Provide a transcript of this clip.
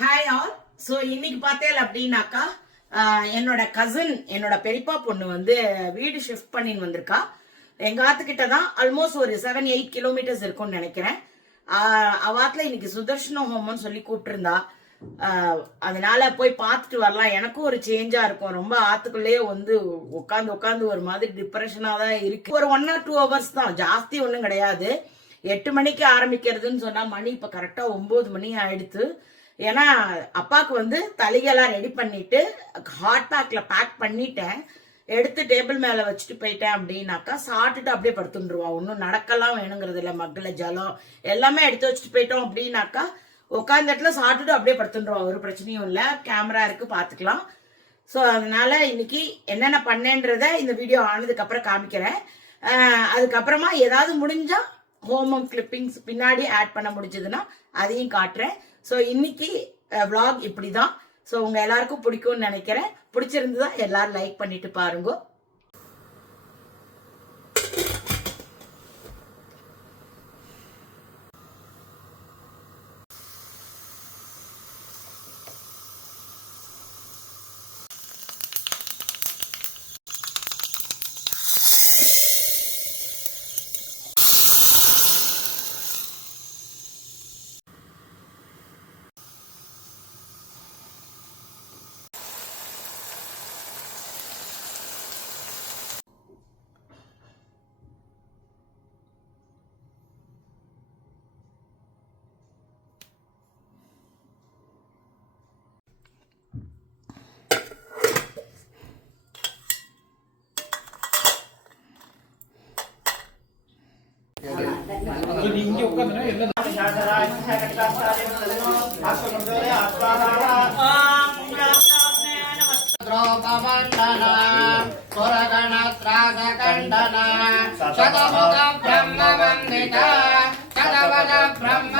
Hi all. So இன்னைக்கு பார்த்தேன் அப்படின்னாக்கா என்னோட கசின் என்னோட பெரியப்பா பொண்ணு வந்து வீடு ஷிஃப்ட் பண்ணின்னு வந்திருக்கா. எங்க ஆத்துக்கிட்ட தான் ஆல்மோஸ்ட் ஒரு 7-8 கிலோமீட்டர்ஸ் இருக்கும்னு நினைக்கிறேன். அவாத்துல இன்னைக்கு சுதர்ஷன ஹோமம்னு சொல்லி கூப்பிட்டுருந்தா. அதனால போய் பார்த்துட்டு வரலாம், எனக்கும் ஒரு சேஞ்சா இருக்கும். ரொம்ப ஆத்துக்குள்ளேயே வந்து உட்காந்து உட்காந்து ஒரு மாதிரி டிப்ரெஷனா தான் இருக்கு. ஒரு 1 or 2 hours தான், ஜாஸ்தி ஒன்றும் கிடையாது. 8 மணிக்கு ஆரம்பிக்கிறதுன்னு சொன்னா மணி இப்ப கரெக்டா 9 மணி ஆயிடுத்து. ஏன்னா அப்பாவுக்கு வந்து தலைகெல்லாம் ரெடி பண்ணிட்டு ஹாட் பேக்ல பேக் பண்ணிட்டேன், எடுத்து டேபிள் மேல வச்சுட்டு போயிட்டேன் அப்படின்னாக்கா சாப்பிட்டுட்டு அப்படியே படுத்துருவா. ஒன்னும் நடக்கலாம் வேணுங்கிறது இல்ல, மக்களை ஜலம் எல்லாமே எடுத்து வச்சுட்டு போயிட்டோம் அப்படின்னாக்கா உட்காந்த இடத்துல சாப்பிட்டுட்டு அப்படியே படுத்துருவா. ஒரு பிரச்சனையும் இல்ல, கேமரா இருக்கு பாத்துக்கலாம். ஸோ அதனால இன்னைக்கு என்னென்ன பண்ணேன்றத இந்த வீடியோ ஆனதுக்கு அப்புறம் காமிக்கிறேன். அதுக்கப்புறமா ஏதாவது முடிஞ்சா ஹோமம் கிளிப்பிங்ஸ் பின்னாடி ஆட் பண்ண முடிஞ்சதுன்னா அதையும் காட்டுறேன். ஸோ இன்னைக்கு vlog இப்படிதான். ஸோ உங்க எல்லாருக்கும் பிடிக்கும்னு நினைக்கிறேன். பிடிச்சிருந்ததா எல்லாரும் லைக் பண்ணிட்டு பாருங்க. இங்க உட்கார்ந்தா என்ன பிரம்ம